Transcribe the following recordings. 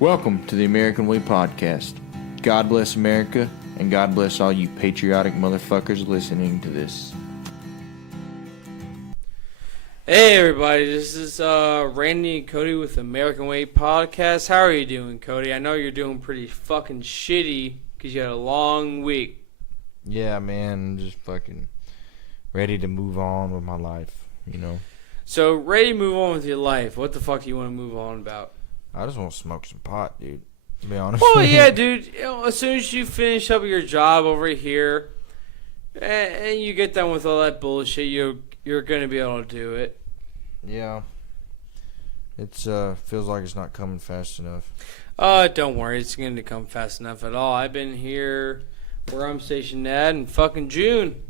Welcome to the American Way Podcast. God bless America, and God bless all you patriotic motherfuckers listening to this. Hey everybody, this is Randy and Cody with American Way Podcast. How are you doing, Cody? I know you're doing pretty fucking shitty because you had a long week. Yeah, man, just fucking ready to move on with my life, you know. So, ready to move on with your life. What the fuck do you want to move on about? I just want to smoke some pot, dude, to be honest. Oh, yeah, dude. You know, as soon as you finish up your job over here and you get done with all that bullshit, you're going to be able to do it. Yeah. It's feels like it's not coming fast enough. Don't worry. It's going to come fast enough at all. I've been here where I'm stationed at in fucking June.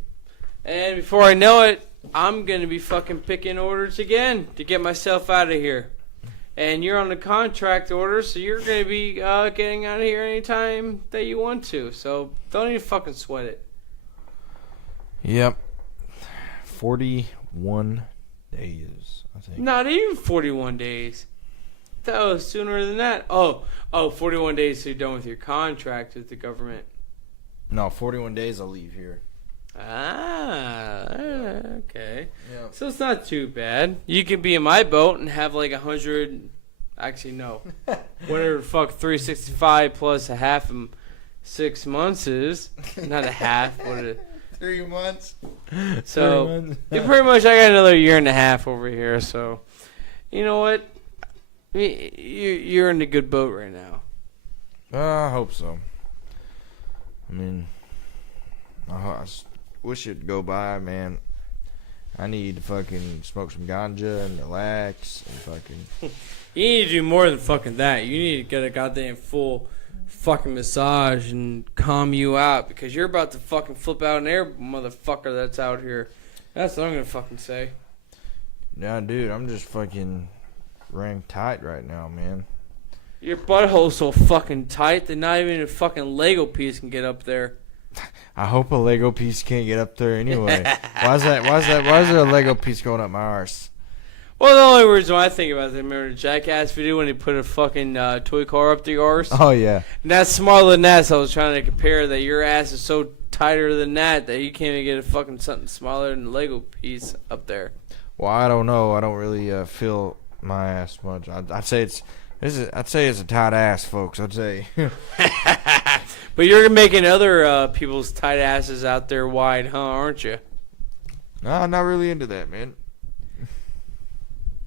And before I know it, I'm going to be fucking picking orders again to get myself out of here. And you're on the contract order, so you're going to be getting out of here anytime that you want to. So don't even fucking sweat it. Yep. 41 days, I think. Not even 41 days. That was sooner than that. Oh, 41 days so you're done with your contract with the government. No, 41 days I'll leave here. Okay. Yeah. So it's not too bad. You could be in my boat and have like 100. Actually, no. Whatever the fuck 365 plus a half of 6 months is. Not a half. What it? 3 months. So you pretty much. I got another year and a half over here. So you know what? You're in a good boat right now. I hope so. I mean, I wish it'd go by, man. I need to fucking smoke some ganja and relax and fucking... You need to do more than fucking that. You need to get a goddamn full fucking massage and calm you out because you're about to fucking flip out an air motherfucker that's out here. That's what I'm gonna fucking say. Nah, dude, I'm just fucking ran tight right now, man. Your butthole's so fucking tight that not even a fucking Lego piece can get up there. I hope a Lego piece can't get up there anyway. Why is there a Lego piece going up my arse? Well, the only reason I think about it, remember the Jackass video when he put a fucking toy car up the arse? Oh, yeah. And that's smaller than that, so I was trying to compare that your ass is so tighter than that you can't even get a fucking something smaller than a Lego piece up there. Well, I don't know. I don't really feel my ass much. I'd say it's a tight ass, folks. I'd say. But you're making other people's tight asses out there wide, huh? Aren't you? No, I'm not really into that, man.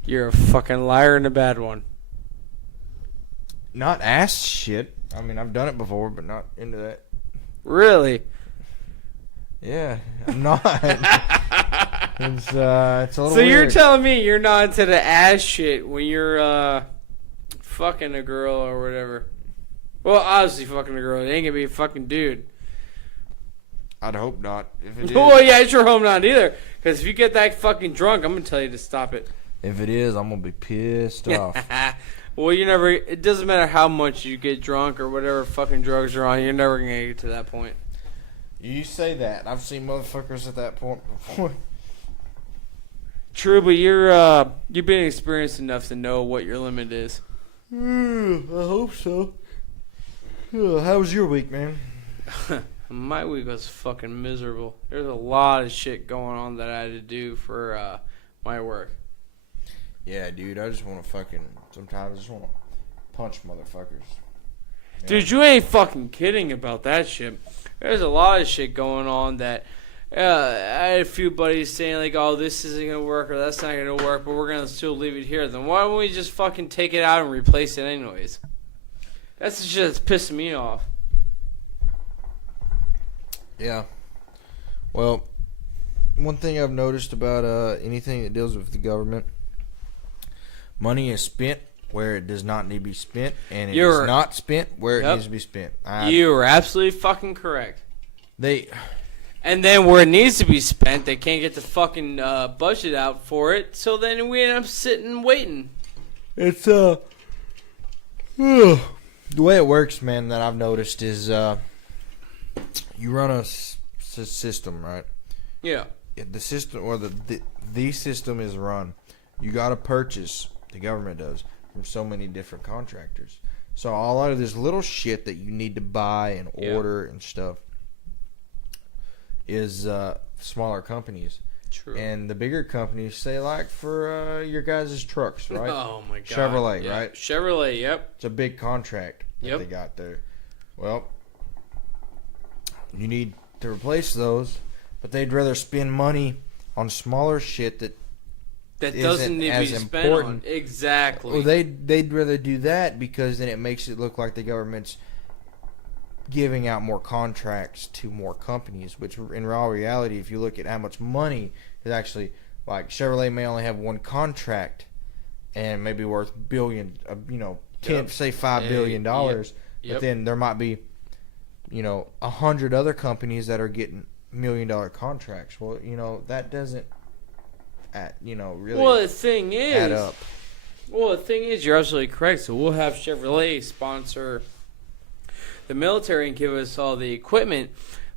You're a fucking liar and a bad one. Not ass shit. I mean, I've done it before, but not into that. Really? Yeah, I'm not. It's a little So weird. you're telling me you're not into the ass shit when you're fucking a girl or whatever? Well, obviously fucking a girl. It ain't gonna be a fucking dude. I'd hope not. If it is, Well, yeah, I sure hope not either. Because if you get that fucking drunk, I'm gonna tell you to stop it. if it is, I'm gonna be pissed off. Well, you never. It doesn't matter how much you get drunk or whatever fucking drugs you're on. You're never gonna get to that point. You say that. I've seen motherfuckers at that point before. True, but you've been experienced enough to know what your limit is. I hope so. How was your week, man? My week was fucking miserable. There's a lot of shit going on that I had to do for my work. Yeah, dude. I just want to sometimes I just want to punch motherfuckers. Yeah. Dude, you ain't fucking kidding about that shit. There's a lot of shit going on that I had a few buddies saying like, oh, this isn't going to work or that's not going to work, but we're going to still leave it here. Then why don't we just fucking take it out and replace it anyways? That's the shit that's pissing me off. Yeah. Well, one thing I've noticed about anything that deals with the government, money is spent where it does not need to be spent, and it is not spent where it needs to be spent. You are absolutely fucking correct. And then where it needs to be spent, they can't get the fucking budget out for it, so then we end up sitting waiting. It's the way it works, man, that I've noticed is you run a system, right? Yeah. The system or the system is run. You got to purchase. The government does from so many different contractors. So a lot of this little shit that you need to buy and order and stuff is smaller companies. True. And the bigger companies, say like for your guys' trucks, right? Oh my god. Chevrolet, right? Chevrolet, yep. It's a big contract that they got there. Well, you need to replace those, but they'd rather spend money on smaller shit that doesn't need to be spent on. Exactly. Well, they'd rather do that because then it makes it look like the government's giving out more contracts to more companies, which in raw reality, if you look at how much money is actually, like Chevrolet may only have one contract and maybe worth billion, say $5 billion, but then there might be, 100 other companies that are getting $1 million contracts. Well, that doesn't, really. Well, the thing is, add up. Well, the thing is, you're absolutely correct. So we'll have Chevrolet sponsor the military and give us all the equipment,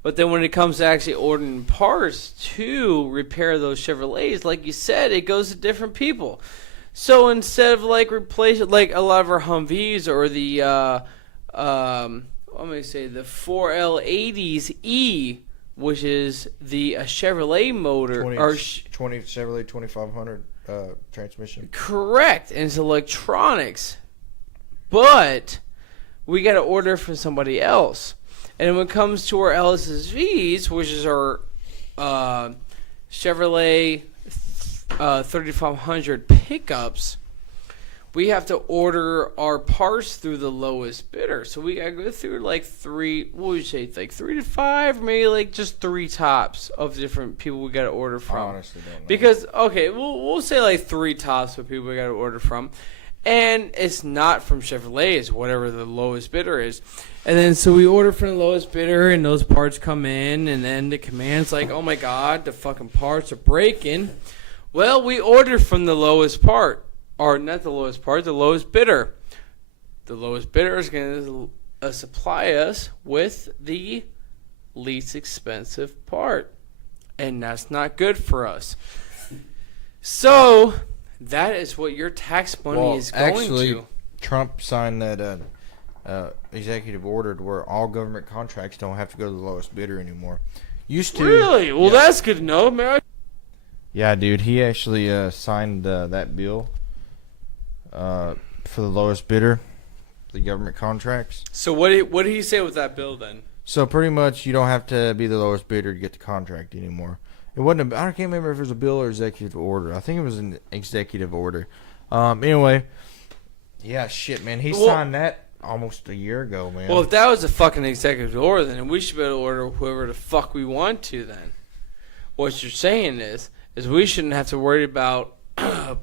but then when it comes to actually ordering parts to repair those Chevrolets, like you said, it goes to different people. So instead of replacing a lot of our Humvees or the the 4L80s E, which is the Chevrolet motor, 20 Chevrolet 2500 transmission. Correct, and it's electronics, but we got to order from somebody else. And when it comes to our LSSVs, which is our Chevrolet 3500 pickups, we have to order our parts through the lowest bidder. So we got to go through three to five, or maybe just three tops of different people we got to order from. I honestly don't know. Because, okay, we'll say three tops of people we got to order from. And it's not from Chevrolet, it's whatever the lowest bidder is. And then so we order from the lowest bidder, and those parts come in, and then the command's like, oh my god, the fucking parts are breaking. Well, we ordered from the lowest part. Or not the lowest part, the lowest bidder. The lowest bidder is going to supply us with the least expensive part. And that's not good for us. So that is what your tax money is going to. Trump signed that executive order where all government contracts don't have to go to the lowest bidder anymore. Used to. Really? Well, that's good to know, man. Yeah, dude. He actually signed that bill for the lowest bidder, the government contracts. So what did he say with that bill then? So pretty much you don't have to be the lowest bidder to get the contract anymore. It wasn't. I can't remember if it was a bill or executive order. I think it was an executive order. Anyway, yeah, shit, man. He signed that almost a year ago, man. Well, if that was a fucking executive order, then we should be able to order whoever the fuck we want to. Then, what you're saying is we shouldn't have to worry about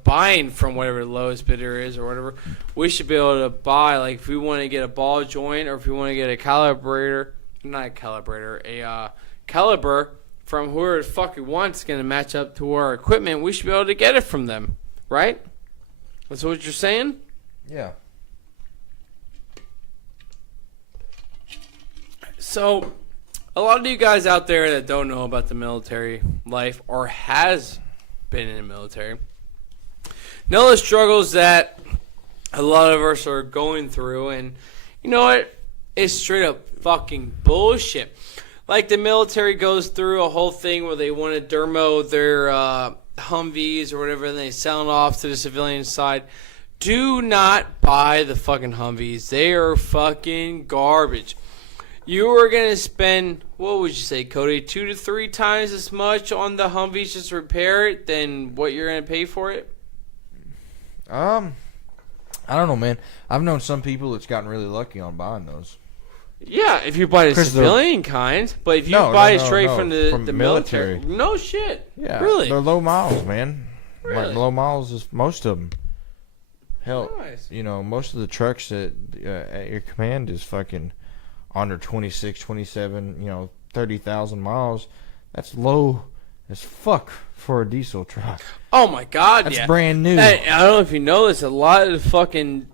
buying from whatever the lowest bidder is or whatever. We should be able to buy, if we want to get a ball joint or if we want to get a calibrator, caliber from whoever the fuck we want is going to match up to our equipment, we should be able to get it from them, right? That's what you're saying? Yeah. So, a lot of you guys out there that don't know about the military life or has been in the military know the struggles that a lot of us are going through, and you know what? It's straight up fucking bullshit. Like the military goes through a whole thing where they want to dermo their Humvees or whatever, and they sell it off to the civilian side. Do not buy the fucking Humvees. They are fucking garbage. You are going to spend, what would you say, Cody, 2 to 3 times as much on the Humvees just to repair it than what you're going to pay for it? I don't know, man. I've known some people that's gotten really lucky on buying those. Yeah, if you buy the civilian kind, but if you buy it straight from the military. No shit. Yeah. Really? They're low miles, man. Really? Low miles is most of them. Hell, Nice. Most of the trucks that at your command is fucking under 26, 27, 30,000 miles. That's low as fuck for a diesel truck. Oh my god, That's brand new. Hey, I don't know if you know this, a lot of the fucking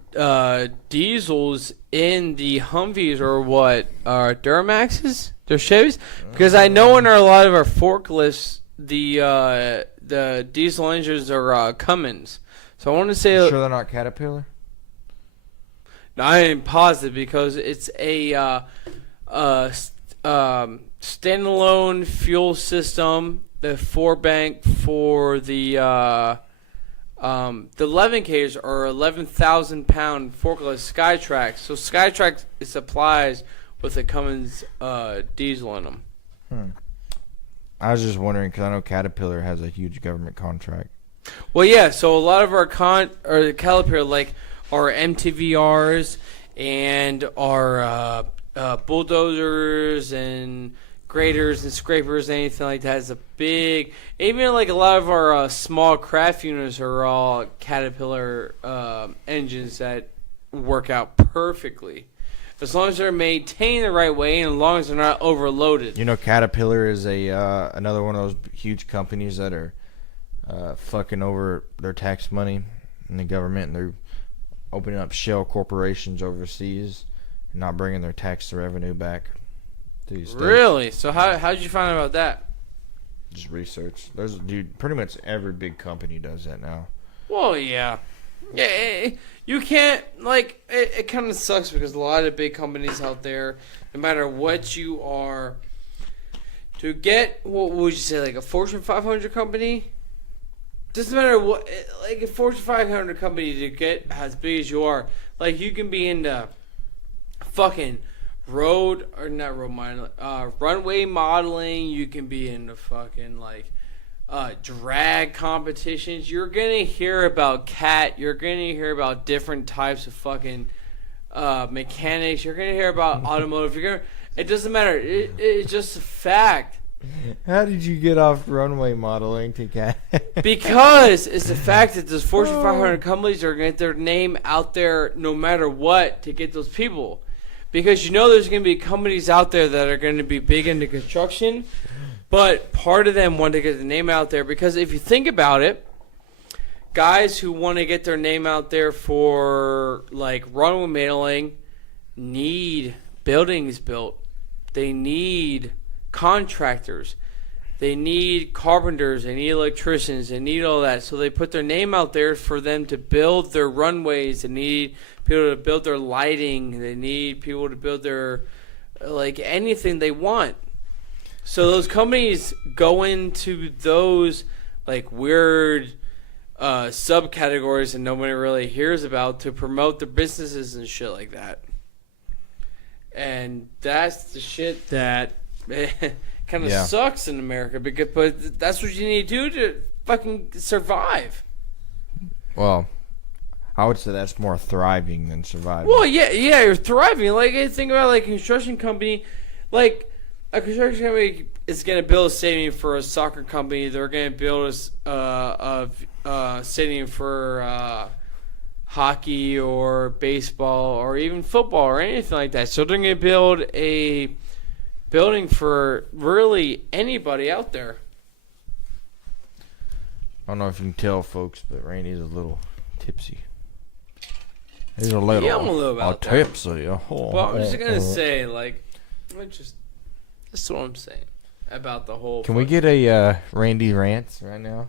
diesels in the Humvees are what? Are Duramaxes? They're Chevys? Because I know in a lot of our forklifts, the diesel engines are Cummins. So I want to say... You sure they're not Caterpillar? I am positive because it's a standalone fuel system. The 4-bank for the 11Ks are 11,000-pound forklift Skytrax. So Skytrax supplies with a Cummins diesel in them. I was just wondering because I know Caterpillar has a huge government contract. Well, yeah. So a lot of our Caterpillar, like our MTVRs and our bulldozers and graders and scrapers and anything like that is a big. Even like a lot of our small craft units are all Caterpillar engines that work out perfectly. As long as they're maintained the right way and as long as they're not overloaded. You know, Caterpillar is another one of those huge companies that are fucking over their tax money in the government, and they're opening up shell corporations overseas and not bringing their tax revenue back to the states. Really? So how did you find out about that? Just research. Pretty much every big company does that now. Well, yeah. Yeah, you can't, like, it kind of sucks because a lot of big companies out there, no matter what you are, to get, what would you say, like a Fortune 500 company? Doesn't matter what, like a Fortune 500 company to get as big as you are, like you can be into fucking runway modeling, you can be into fucking, like, drag competitions. You're gonna hear about CAT. You're gonna hear about different types of fucking mechanics. You're gonna hear about automotive. It doesn't matter. It's just a fact. How did you get off runway modeling to CAT? Because it's the fact that those Fortune 500 companies are gonna get their name out there no matter what to get those people. Because you know there's gonna be companies out there that are gonna be big into construction. But part of them want to get the name out there because if you think about it, guys who want to get their name out there for like runway modeling need buildings built. They need contractors. They need carpenters. They need electricians. They need all that. So they put their name out there for them to build their runways. They need people to build their lighting. They need people to build their, like, anything they want. So those companies go into those like weird subcategories that nobody really hears about to promote their businesses and shit like that. And that's the shit that kind of sucks in America but that's what you need to do to fucking survive. Well, I would say that's more thriving than surviving. Well, yeah, you're thriving. Like, think about like a construction company, like. A construction company is going to build a stadium for a soccer company. They're going to build a stadium for hockey or baseball or even football or anything like that. So they're going to build a building for really anybody out there. I don't know if you can tell, folks, but Randy's a little tipsy. He's a little, yeah, I'm a little bit tipsy. Well, I'm just going to say, like, that's what I'm saying about the whole. Can we get a Randy rants right now?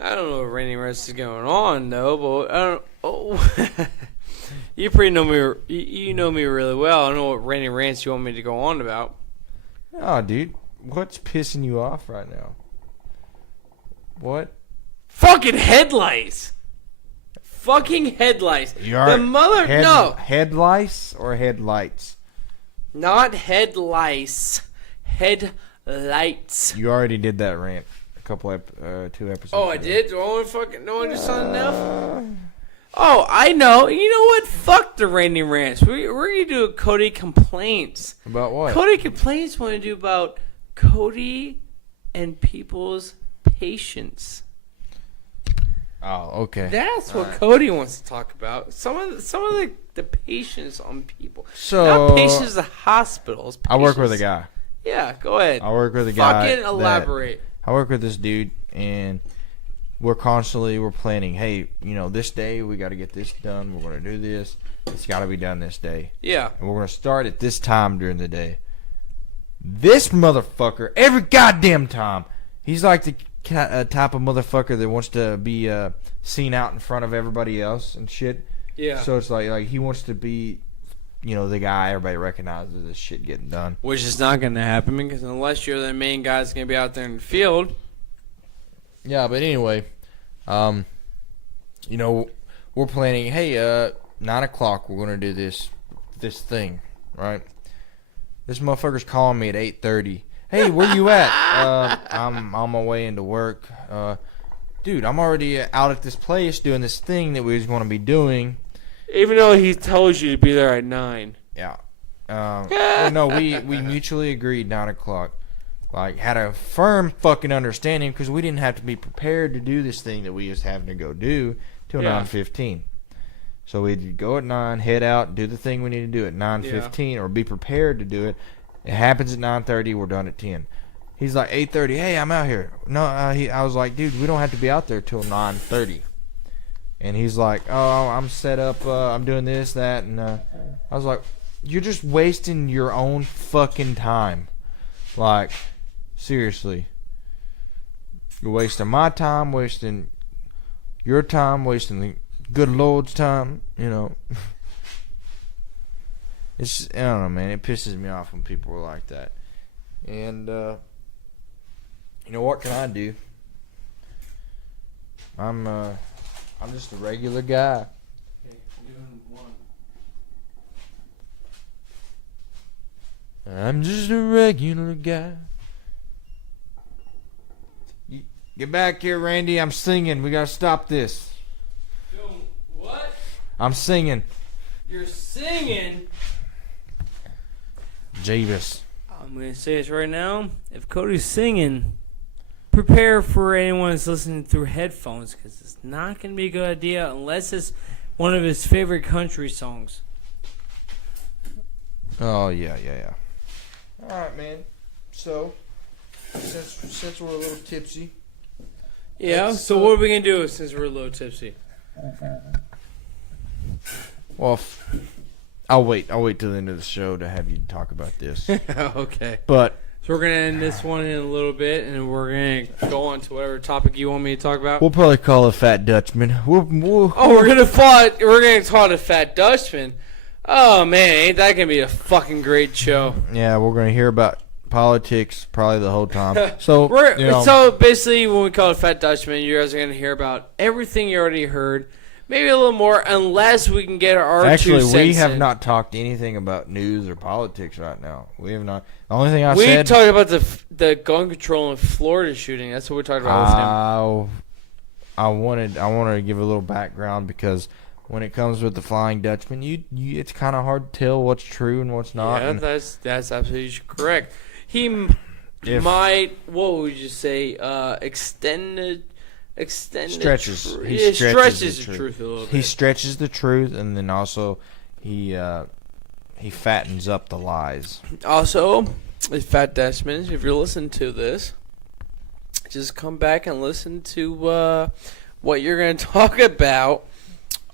I don't know what Randy rants is going on though, but I don't. Oh, you pretty know me. You know me really well. I don't know what Randy rants you want me to go on about. Oh, dude, what's pissing you off right now? What? Fucking headlights. Fucking headlights. No. Headlights or headlights? Not headlights. Headlights. You already did that rant a couple 2 episodes Oh, I ago. did? No one just saw enough? Oh, I know. You know what? Fuck the Randy rants. We're going to do a Cody complaints. About what? Cody complaints want to do about Cody and people's patience. Oh, okay. That's what Cody wants to talk about. Some of the patience on people. So not patience at hospitals. I work with a guy. Yeah, go ahead. I work with a guy. Fucking elaborate. I work with this dude, and we're planning. Hey, this day we got to get this done. We're going to do this. It's got to be done this day. Yeah. And we're going to start at this time during the day. This motherfucker, every goddamn time, he's like the type of motherfucker that wants to be seen out in front of everybody else and shit. Yeah. So it's like he wants to be, the guy everybody recognizes this shit getting done. Which is not going to happen because unless you're the main guy that's going to be out there in the field. Yeah, but anyway, we're planning, hey, 9 o'clock, we're going to do this thing, right? This motherfucker's calling me at 8:30. Hey, where you at? I'm on my way into work. Dude, I'm already out at this place doing this thing that we was going to be doing. Even though he tells you to be there at 9. Yeah. No, we mutually agreed 9 o'clock. Like, had a firm fucking understanding because we didn't have to be prepared to do this thing that we was having to go do till 9:15. So we'd go at 9, head out, do the thing we need to do at 9:15, or be prepared to do it. It happens at 9:30. We're done at 10. He's like 8:30. Hey, I'm out here. No, I was like, dude, we don't have to be out there till 9:30. And he's like, oh, I'm set up. I'm doing this, that, and I was like, you're just wasting your own fucking time. Like, seriously, you're wasting my time, wasting your time, wasting the good Lord's time. It's, I don't know, man. It pisses me off when people are like that. And what can I do? I'm just a regular guy. Okay, I'm doing one. I'm just a regular guy. Get back here, Randy. I'm singing. We gotta stop this. Doing what? I'm singing. You're singing? Jeebus. I'm going to say this right now. If Cody's singing, prepare for anyone that's listening through headphones because it's not going to be a good idea unless it's one of his favorite country songs. Oh, yeah. All right, man. So, since we're a little tipsy. Yeah, so what are we going to do since we're a little tipsy? Well, I'll wait till the end of the show to have you talk about this. Okay. But so we're going to end this one in a little bit, and we're going to go on to whatever topic you want me to talk about. we'll probably call it Fat Dutchman. We're going to call it Fat Dutchman. Oh, man, ain't that going to be a fucking great show? Yeah, we're going to hear about politics probably the whole time. So, so basically, when we call it Fat Dutchman, you guys are going to hear about everything you already heard. Maybe a little more, unless we can get our Actually, 2 cents we have in. not talked anything about news or politics right now. We have not. The only thing We said... talked about the gun control in Florida shooting. That's what we talked about with him. I wanted to give a little background because when it comes with the Flying Dutchman, it's kind of hard to tell what's true and what's not. Yeah, and that's absolutely correct. He might, what would you say, extended stretches. He stretches the truth a little bit. He stretches the truth, and then also he fattens up the lies. Also, Fat Dutchman, if you're listening to this, just come back and listen to what you're going to talk about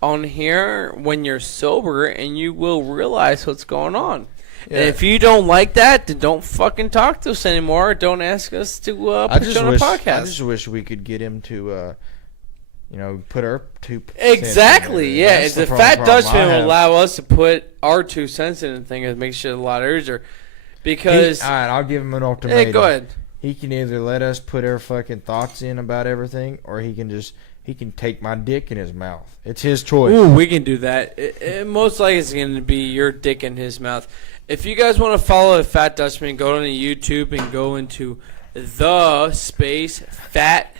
on here when you're sober, and you will realize what's going on. Yeah. And if you don't like that, then don't fucking talk to us anymore. Don't ask us to put you on a podcast. I just wish we could get him to, put our 2 exactly, yeah. If the Fat Dutchman will allow us to put our 2 cents in the thing, it makes it a lot easier. Because all right, I'll give him an ultimatum. Hey, go ahead. He can either let us put our fucking thoughts in about everything, or he can take my dick in his mouth. It's his choice. Ooh, we can do that. Most likely it's going to be your dick in his mouth. If you guys want to follow the Fat Dutchman, go on YouTube and go into the space Fat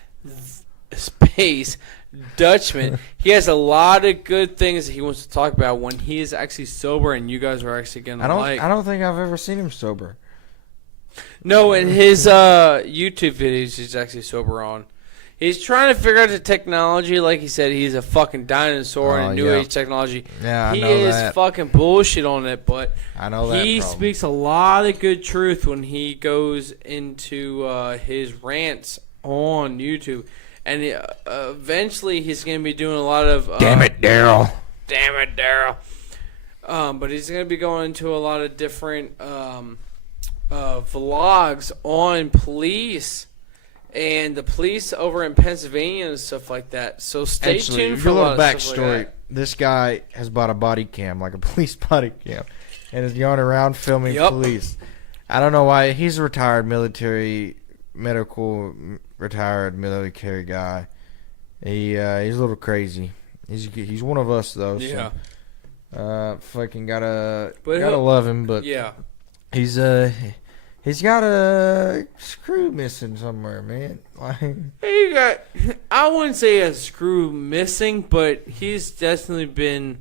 Space Dutchman. He has a lot of good things that he wants to talk about when he is actually sober, and you guys are actually going to like. I don't think I've ever seen him sober. No, in his YouTube videos, he's actually sober on. He's trying to figure out the technology. Like he said, he's a fucking dinosaur in new age technology. Yeah, he is fucking bullshit on it, but I know that he speaks a lot of good truth when he goes into his rants on YouTube. And eventually he's going to be doing a lot of... Damn it, Daryl. Damn it, Daryl. But he's going to be going into a lot of different vlogs on police. And the police over in Pennsylvania and stuff like that. So stay tuned for a lot of stuff like that. this guy has bought a body cam, like a police body cam, and is going around filming police. I don't know why. He's a retired retired military guy. He's a little crazy. He's one of us though. Yeah. So, fucking gotta love him, but yeah, he's got a screw missing somewhere, man. I wouldn't say a screw missing, but he's definitely been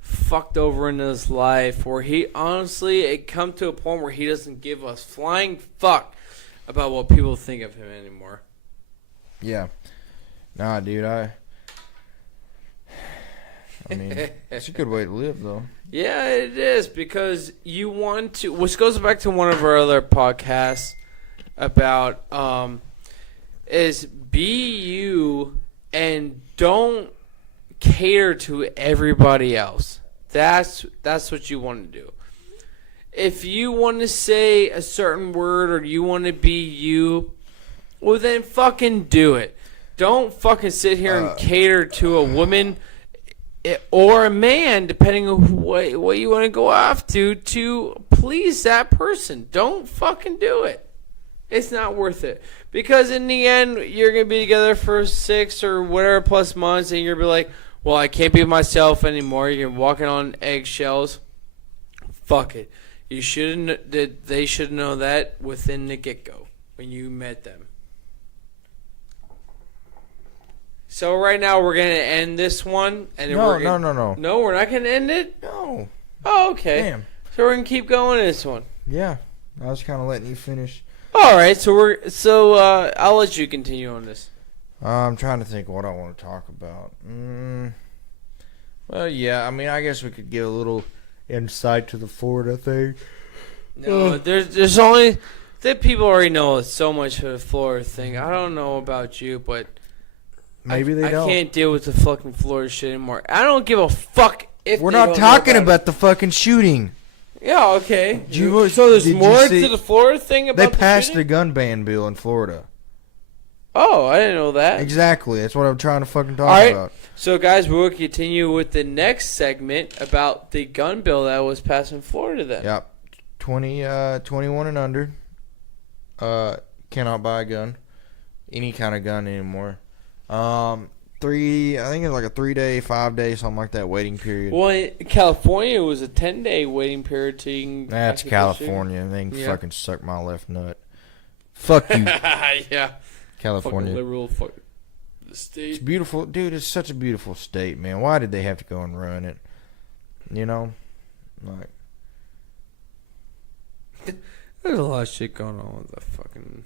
fucked over in his life where it come to a point where he doesn't give a flying fuck about what people think of him anymore. Yeah. Nah, dude, I mean, it's a good way to live, though. Yeah, it is, because you want to, which goes back to one of our other podcasts about, is be you and don't cater to everybody else. That's what you want to do. If you want to say a certain word or you want to be you, well then fucking do it. Don't fucking sit here and cater to a woman or a man, depending on what you want to go off to please that person. Don't fucking do it. It's not worth it. Because in the end, you're going to be together for 6 or whatever plus months, and you're going to be like, well, I can't be myself anymore. You're walking on eggshells. Fuck it. They should know that within the get-go when you met them. So right now we're going to end this one. And then No. No, we're not going to end it? No. Oh, okay. Damn. So we're going to keep going this one. Yeah. I was kind of letting you finish. All right, so I'll let you continue on this. I'm trying to think what I want to talk about. Well, yeah, I mean, I guess we could give a little insight to the Florida thing. No, there's only that people already know so much of the Florida thing. I don't know about you, but maybe they don't. I can't deal with the fucking Florida shit anymore. I don't give a fuck if we're not talking about the fucking shooting. Yeah, okay. So there's more to the Florida thing about they passed a gun ban bill in Florida. Oh, I didn't know that. Exactly. That's what I'm trying to fucking talk about. So, guys, we'll continue with the next segment about the gun bill that was passed in Florida then. Yep. 21 and under cannot buy a gun. Any kind of gun anymore. I think it's like a 3-day, 5-day, something like that waiting period. Well, in California, it was a 10-day waiting period to you can That's California. They can fucking suck my left nut. Fuck you. Yeah. California. Fucking liberal state. It's beautiful. Dude, it's such a beautiful state, man. Why did they have to go and ruin it? You know? Like. There's a lot of shit going on with the fucking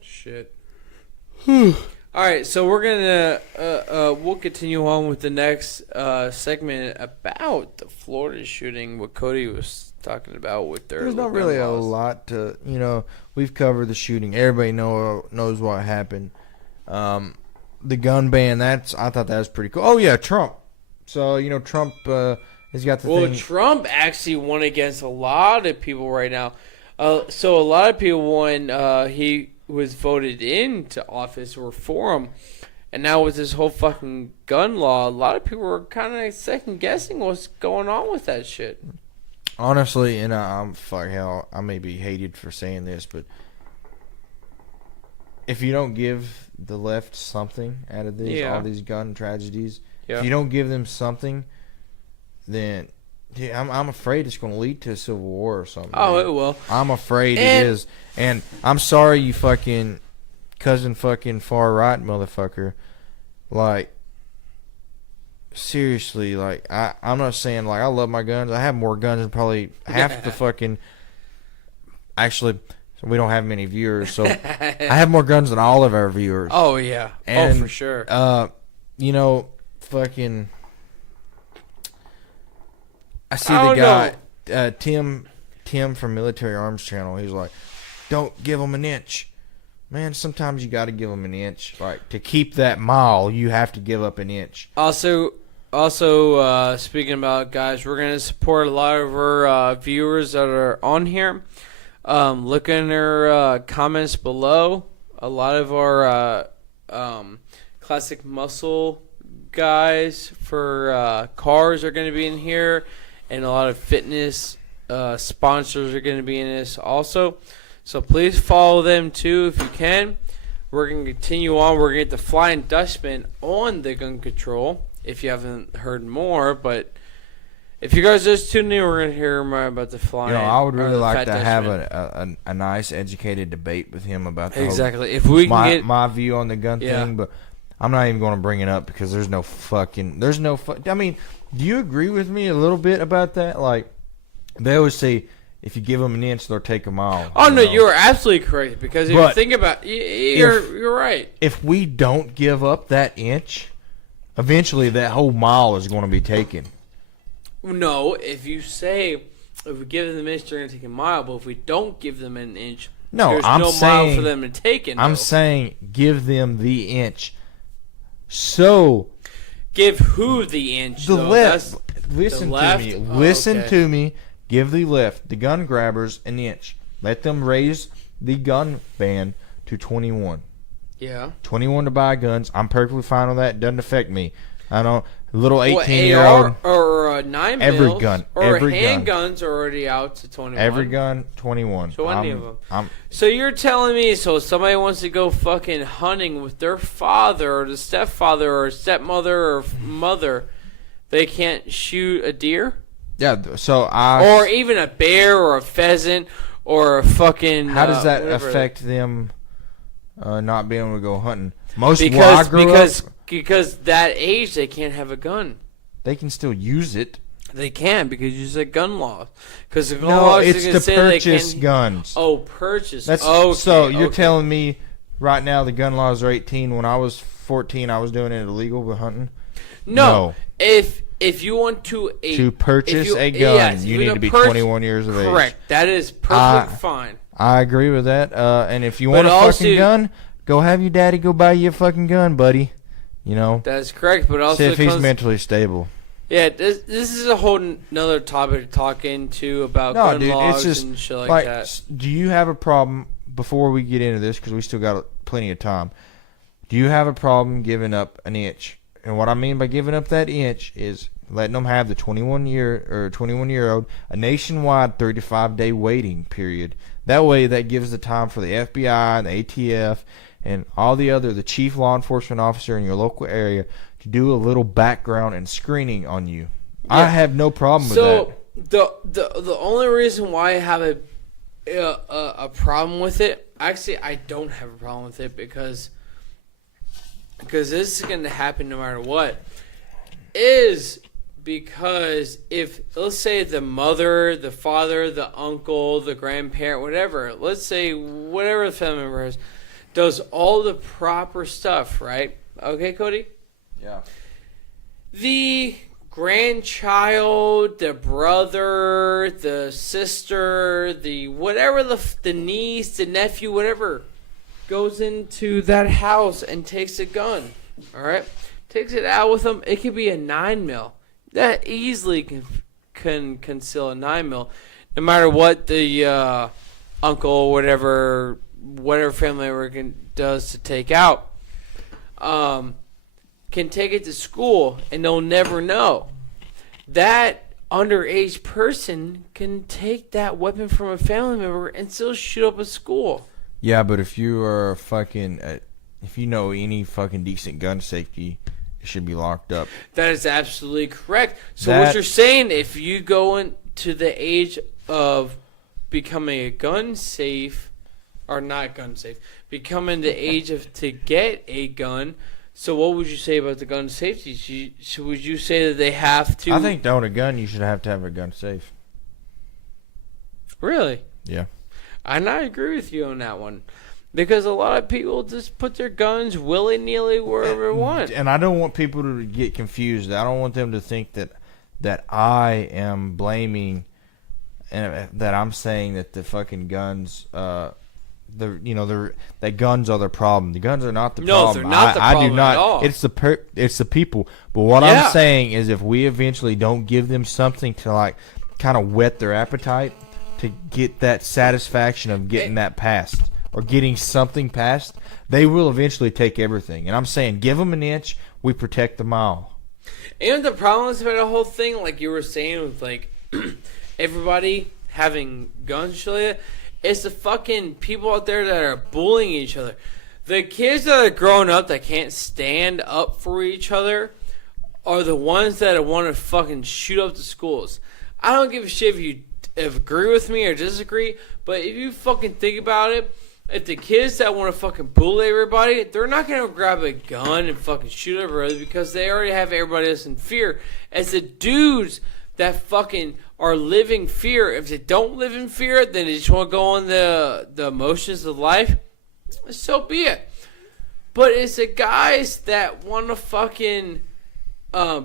shit. All right, so we're gonna we'll continue on with the next segment about the Florida shooting. What Cody was talking about with their. There's not really a lot to We've covered the shooting. Everybody knows what happened. The gun ban. I thought that was pretty cool. Oh yeah, Trump. So Trump has got the thing. Well, Trump actually won against a lot of people right now. So a lot of people when he was voted into office were for him, and now with this whole fucking gun law, a lot of people were kind of second guessing what's going on with that shit. Honestly, and I may be hated for saying this, but if you don't give the left something out of this, all these gun tragedies, if you don't give them something, then I'm afraid it's going to lead to a civil war or something. Oh, man. It will. I'm afraid it is. And I'm sorry, you fucking cousin fucking far right motherfucker. Like, seriously, like, I'm not saying, like, I love my guns. I have more guns than probably half the fucking... Actually, we don't have many viewers, so I have more guns than all of our viewers. Oh, yeah. And, for sure. Fucking... I see the guy, Tim from Military Arms Channel. He's like, don't give them an inch. Man, sometimes you got to give them an inch. Like, to keep that mile, you have to give up an inch. Also, speaking about guys, we're going to support a lot of our viewers that are on here. Look in their comments below. A lot of our classic muscle guys for cars are going to be in here, and a lot of fitness sponsors are going to be in this also. So please follow them too if you can. We're going to continue on. We're going to get the Flying Dutchman on the gun control if you haven't heard more. But if you guys just tuned in, we're going to hear more about the Flying. I would really like to have Dutchman. a nice, educated debate with him about the exactly. If we can get my view on the gun thing, but I'm not even going to bring it up because there's no. I mean, do you agree with me a little bit about that? Like, they always say, if you give them an inch, they'll take a mile. Oh, no, you're absolutely correct. Because if you think about it, you're right. If we don't give up that inch, eventually that whole mile is going to be taken. No, if you say, if we give them an inch, they're going to take a mile. But if we don't give them an inch, there's no mile for them to take in. I'm saying give them the inch. So. Give who the inch, the though? left. Listen left? to me. Oh, Listen okay. to me. Give the left, the gun grabbers, an inch. Let them raise the gun ban to 21. Yeah. 21 to buy guns. I'm perfectly fine with that. It doesn't affect me. I don't. Little 18-year-old. Or 9 every mils, gun. Or every handguns are already out to 21. Every gun, 21. 20 of them. So you're telling me, so somebody wants to go fucking hunting with their father or the stepfather or stepmother or mother, they can't shoot a deer? Yeah, so or even a bear or a pheasant or a fucking. How does that affect them not being able to go hunting? Because that age they can't have a gun. They can still use it. They can because you said gun laws. Because the gun no, laws it's are to say purchase they can, guns. Oh, purchase. That's so you're telling me right now the gun laws are 18. When I was 14, I was doing it illegal with hunting. No. If you want to purchase a gun, you need to be 21 years of age. Correct. That is perfectly fine. I agree with that. And if you want a fucking gun, go have your daddy go buy you a fucking gun, buddy. You know. That's correct. But also, see if he's mentally stable. Yeah, this is a whole nother topic to talk into about gun laws and shit like that. Do you have a problem, before we get into this, because we still got plenty of time, do you have a problem giving up an inch? And what I mean by giving up that inch is letting them have the 21-year-old a nationwide 35-day waiting period. That way, that gives the time for the FBI and the ATF and all the chief law enforcement officer in your local area to do a little background and screening on you. Yeah. I have no problem with that. So the only reason why I have a problem with it, actually, I don't have a problem with it because this is going to happen no matter what, is because if, let's say, the mother, the father, the uncle, the grandparent, whatever, let's say whatever the family member is, does all the proper stuff, right? Okay, Cody? Yeah. The grandchild, the brother, the sister, the whatever, the niece, the nephew, whatever, goes into that house and takes a gun, all right? Takes it out with them. It could be a 9mm. That easily can conceal a 9mm, no matter what the uncle, whatever family member does to take out. Can take it to school and they'll never know. That underage person can take that weapon from a family member and still shoot up a school. Yeah, but if you are if you know any fucking decent gun safety, it should be locked up. That is absolutely correct. So what you're saying, if you go into the age of becoming a gun safe, or not gun safe, becoming the age of to get a gun, so what would you say about the gun safety? Would you say that they have to? I think to own a gun, you should have to have a gun safe. Really? Yeah. And I agree with you on that one. Because a lot of people just put their guns willy-nilly wherever they want. And I don't want people to get confused. I don't want them to think that I am blaming and that I'm saying that the fucking guns that guns are the problem. The guns are not the problem. No, they're not the problem I do not. At all. It's the people. But what I'm saying is if we eventually don't give them something to like kind of whet their appetite to get that satisfaction of getting that passed or getting something passed, they will eventually take everything. And I'm saying give them an inch. we protect the mile. And the problem is about the whole thing, like you were saying, with like everybody having guns, and shit like that, it's the fucking people out there that are bullying each other. The kids that are growing up that can't stand up for each other are the ones that want to fucking shoot up the schools. I don't give a shit if you agree with me or disagree, but if you fucking think about it, if the kids that want to fucking bully everybody, they're not going to grab a gun and fucking shoot everybody because they already have everybody else in fear. As the dudes that fucking are living fear, if they don't live in fear, then they just want to go on the emotions of life, so be it. But it's the guys that want to fucking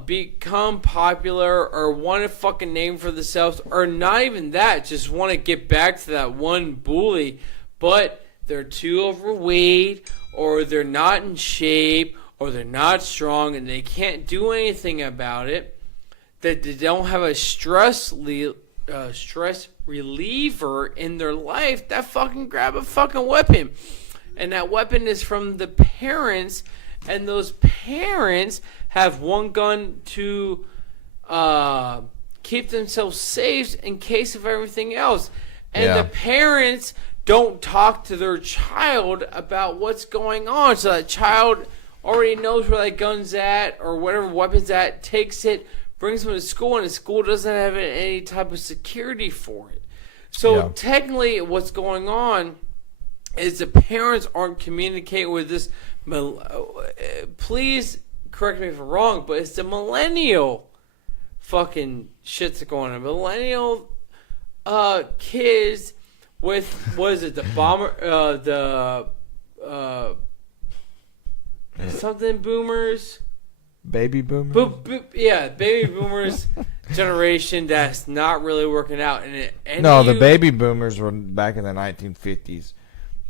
become popular or want a fucking name for themselves, or not even that, just want to get back to that one bully, but they're too overweight, or they're not in shape, or they're not strong, and they can't do anything about it, that they don't have a stress reliever in their life, that fucking grab a fucking weapon. And that weapon is from the parents, and those parents have one gun to keep themselves safe in case of everything else. And the parents don't talk to their child about what's going on. So that child already knows where that gun's at or whatever weapon's at, takes it, brings them to school, and the school doesn't have any type of security for it. So technically what's going on is the parents aren't communicating with this. Please correct me if I'm wrong, but it's the millennial fucking shit's going on. Millennial kids with, what is it, the bomber, something boomers? Baby boomers? Baby boomers generation that's not really working out. The baby boomers were back in the 1950s.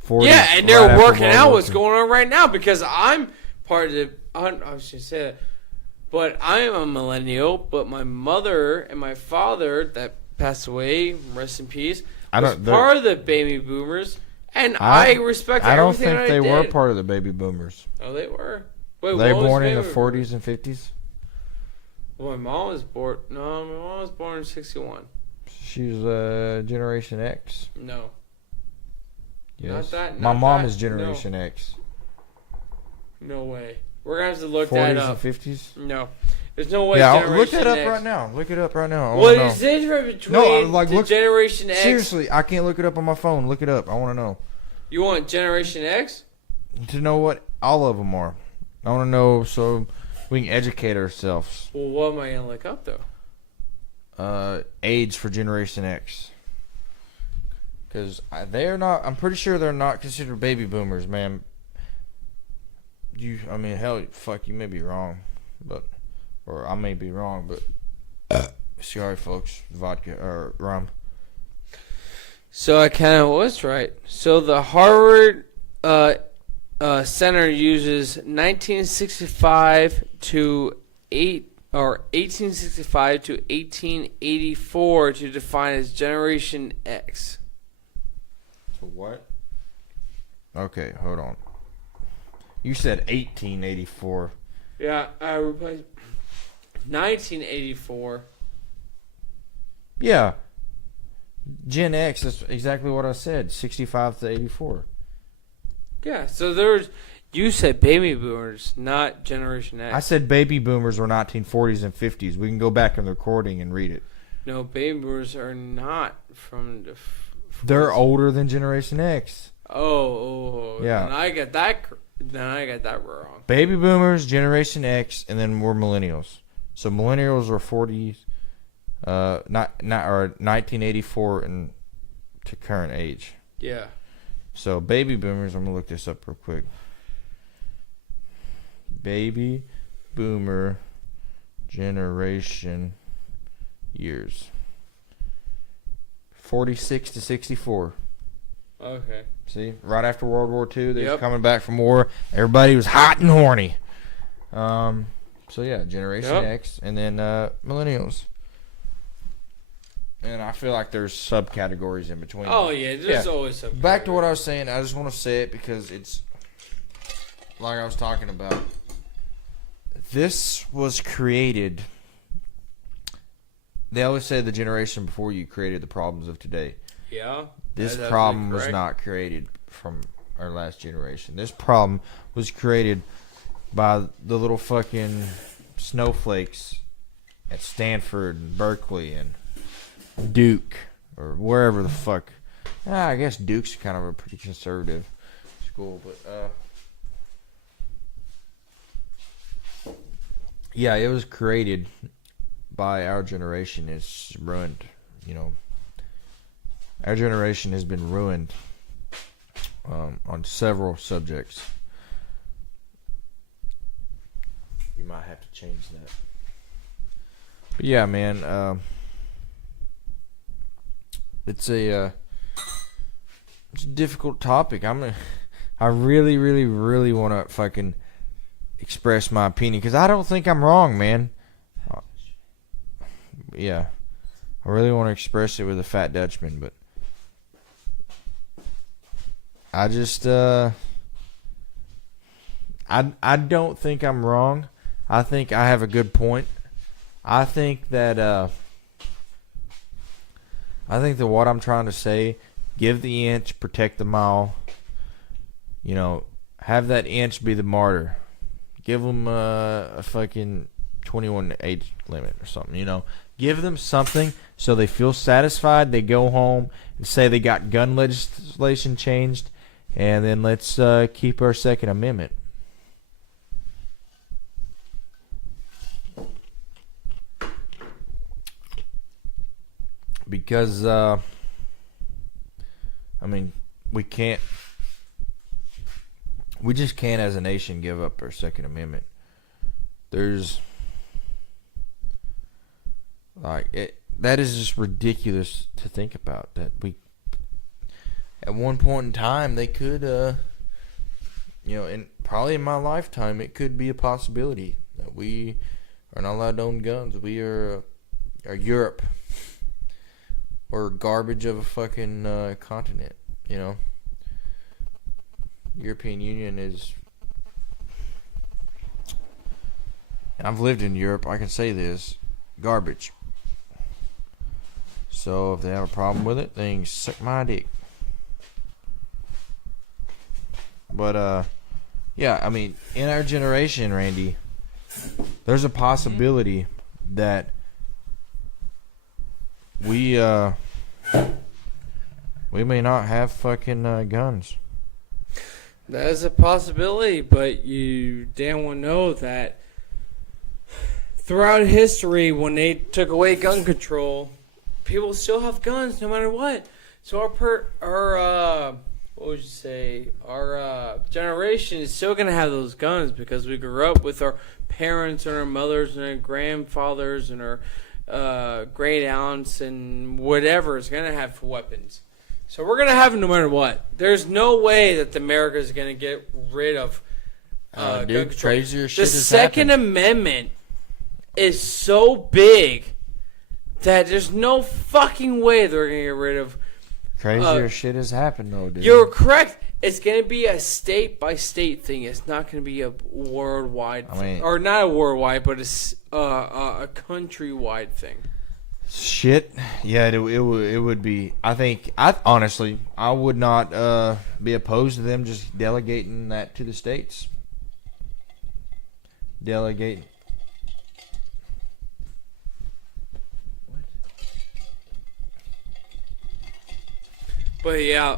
40s, yeah, and they're working out what's going on right now, because I'm part of the, I was just say that, but I am a millennial, but my mother and my father that passed away, rest in peace, was part of the baby boomers, and I respect everything. I don't think they were part of the baby boomers. Oh, they were. Wait, they were born in the 40s and 50s? Well, my mom was born in 61. She's Generation X. No. Yes. My mom is Generation X. No way. We're going to have to look that up. 40s and 50s? No. There's no way Generation look that up X. Right now. Look it up right now. What is the difference between Generation X? Seriously, I can't look it up on my phone. Look it up. I want to know. You want Generation X? To know what all of them are. I want to know so we can educate ourselves. Well, what am I going to look up, though? Age for Generation X. Because they're not, I'm pretty sure they're not considered baby boomers, man. Hell, fuck, you may be wrong. Or I may be wrong, but sorry, folks, vodka or rum. So I kind of was right. So the Harvard Center uses 1865 to 1884 to define as Generation X. What? Okay, hold on. You said 1884. Yeah, I replaced 1984. Yeah. Gen X, that's exactly what I said. 65 to 84. Yeah, so you said baby boomers, not Generation X. I said baby boomers were 1940s and 50s. We can go back in the recording and read it. No, baby boomers are not from the... They're older than Generation X. Oh, yeah. Then I got that wrong. Baby boomers, Generation X, and then we're millennials. So millennials are 40s, or 1984 and to current age. Yeah. So baby boomers, I'm gonna look this up real quick. Baby boomer generation years. 46 to 64. Okay. See, right after World War II, they was coming back from war. Everybody was hot and horny. So yeah, Generation X, and then millennials. And I feel like there's subcategories in between. Oh yeah, there's always subcategories. Back to what I was saying, I just want to say it because it's like I was talking about. this was created. They always say the generation before you created the problems of today. Yeah. This problem was not created from our last generation. This problem was created by the little fucking snowflakes at Stanford and Berkeley and Duke or wherever the fuck. I guess Duke's kind of a pretty conservative school, but yeah, it was created by our generation. It's ruined, you know. Our generation has been ruined on several subjects. You might have to change that. But yeah, man, it's a difficult topic. I really, really, really want to fucking express my opinion because I don't think I'm wrong, man. Yeah, I really want to express it with a fat Dutchman, but I just I don't think I'm wrong. I think I have a good point. I think that what I'm trying to say, give the inch, protect the mile. You know, have that inch be the martyr. Give them a fucking 21 age limit or something, you know. Give them something so they feel satisfied. They go home and say they got gun legislation changed. And then let's keep our Second Amendment. Because, I mean, we just can't as a nation give up our Second Amendment. There's, that is just ridiculous to think about. That we, at one point in time, they could, you know, and probably in my lifetime, it could be a possibility that we are not allowed to own guns. We are Europe. Or garbage of a fucking continent, you know. European Union is... And I've lived in Europe, I can say this. Garbage. So if they have a problem with it, they can suck my dick. But, yeah, I mean, in our generation, Randy, there's a possibility that we may not have fucking guns. That is a possibility, but you damn well know that throughout history, when they took away gun control, people still have guns no matter what. So our generation is still gonna have those guns because we grew up with our parents and our mothers and our grandfathers and our great aunts and whatever is going to have weapons. So we're going to have them no matter what. There's no way that America is going to get rid of gun control. Crazier shit The Second Amendment is so big that there's no fucking way they're going to get rid of. Crazier shit has happened, though, dude. You're correct. It's going to be a state-by-state thing. It's not going to be a worldwide thing. Or not a worldwide, but a countrywide thing. Shit. Yeah, it would be. Honestly, I would not be opposed to them just delegating that to the states. Delegate. But yeah,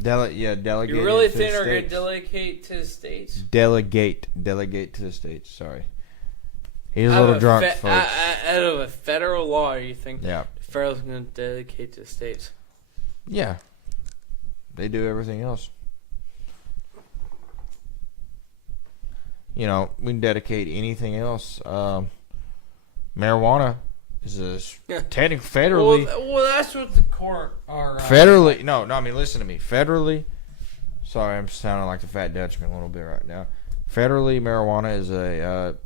delegate. You really think they're going to delegate to the states? Delegate to the states. Sorry, he's a little drunk, folks. Out of a federal law, you think the federal's going to delegate to the states? Yeah, they do everything else. You know, we can dedicate anything else. Marijuana is technically federally. Well, that's what the court are. Federally, no. I mean, listen to me. Federally, sorry, I'm sounding like the fat Dutchman a little bit right now. Federally, marijuana is a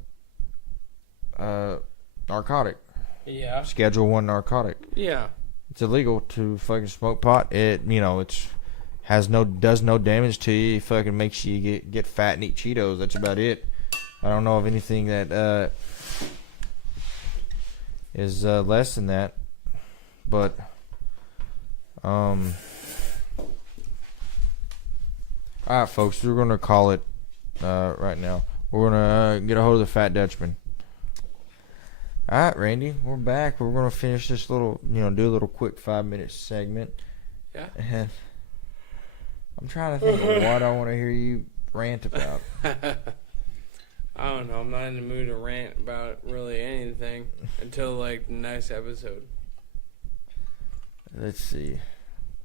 narcotic. Yeah. Schedule I narcotic. Yeah. It's illegal to fucking smoke pot. It does no damage to you. It fucking makes you get fat and eat Cheetos. That's about it. I don't know of anything that is less than that. But all right, folks, we're gonna call it right now. We're gonna get a hold of the Fat Dutchman. All right, Randy, we're back. We're gonna finish this little, do a little quick 5-minute segment. Yeah. And I'm trying to think of what I want to hear you rant about. I don't know. I'm not in the mood to rant about really anything until like the next episode. Let's see.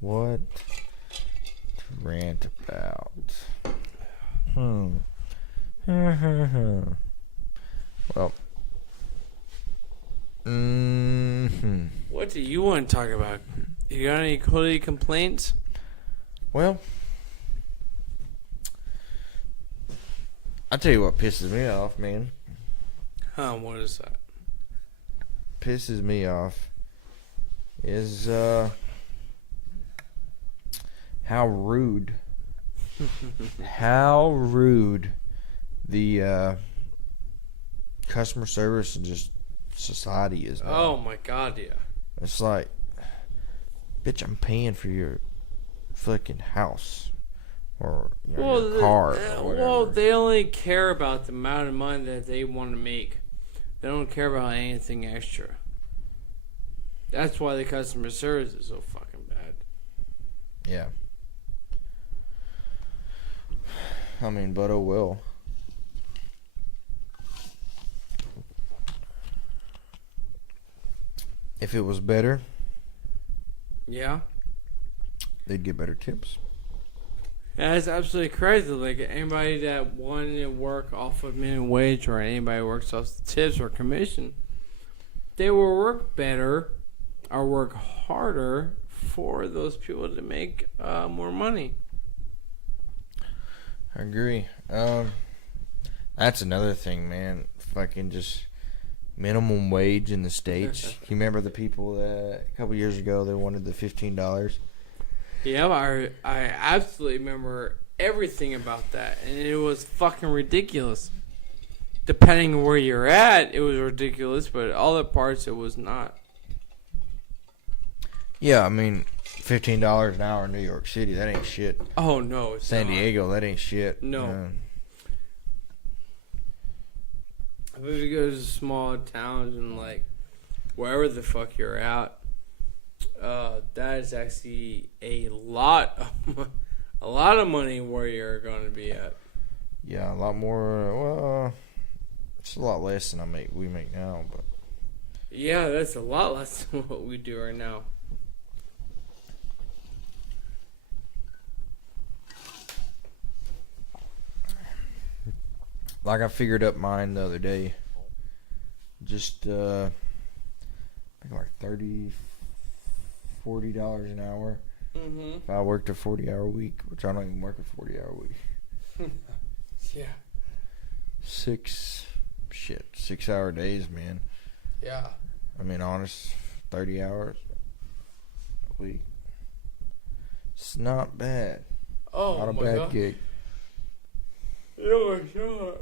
What to rant about? Well. What do you want to talk about? You got any Cody complaints? Well, I'll tell you what pisses me off, man. What is that? Pisses me off is how rude the customer service and just society is now. Oh my god, yeah. It's like, bitch, I'm paying for your fucking house or your car or whatever. Well, they only care about the amount of money that they want to make. They don't care about anything extra. That's why the customer service is so fucking bad. Yeah. I mean, but oh well. If it was better, yeah, they'd get better tips. That's absolutely crazy. Like, anybody that wanted to work off of minimum wage or anybody who works off tips or commission, they will work better or work harder for those people to make more money. I agree. That's another thing, man. Fucking just minimum wage in the States. You remember the people that a couple years ago they wanted the $15? Yeah, I absolutely remember everything about that, and it was fucking ridiculous. Depending on where you're at, it was ridiculous, but other parts it was not. Yeah, I mean, $15 an hour in New York City, that ain't shit. Oh no, it's San not. Diego, that ain't shit. No. If you go to small towns and like wherever the fuck you're at, that is actually a lot of money where you're going to be at. Yeah, a lot more. Well, it's a lot less than we make now, but yeah, that's a lot less than what we do right now. like I figured up mine the other day. Just I think like $40 an hour. Mm-hmm. If I worked a 40-hour week, which I don't even work a 40-hour week. Yeah. 6 hour days, man. Yeah. I mean, honest, 30 hours a week. It's not bad. Oh, not a my bad God. gig. No, it's not.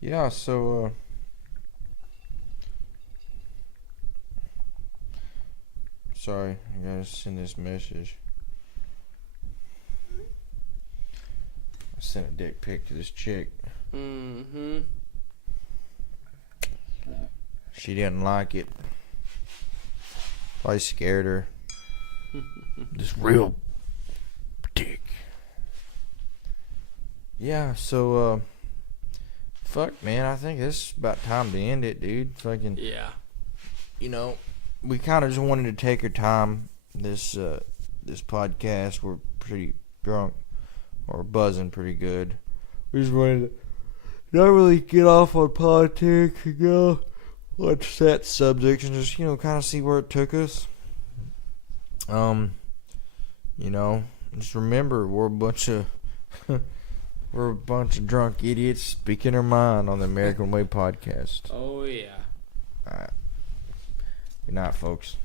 Yeah, so sorry, I gotta send this message. I sent a dick pic to this chick. Mm-hmm. She didn't like it. Probably scared her. This real dick. Yeah, so fuck, man, I think it's about time to end it, dude. Fucking, Yeah. you know, we kind of just wanted to take our time. This podcast, we're pretty drunk or buzzing pretty good. We just wanted to not really get off on politics and go on set subjects and just, you know, kind of see where it took us. You know, just remember, we're a bunch of We're a bunch of drunk idiots speaking our mind on the American Way podcast. Oh, yeah. All right. Good night, folks.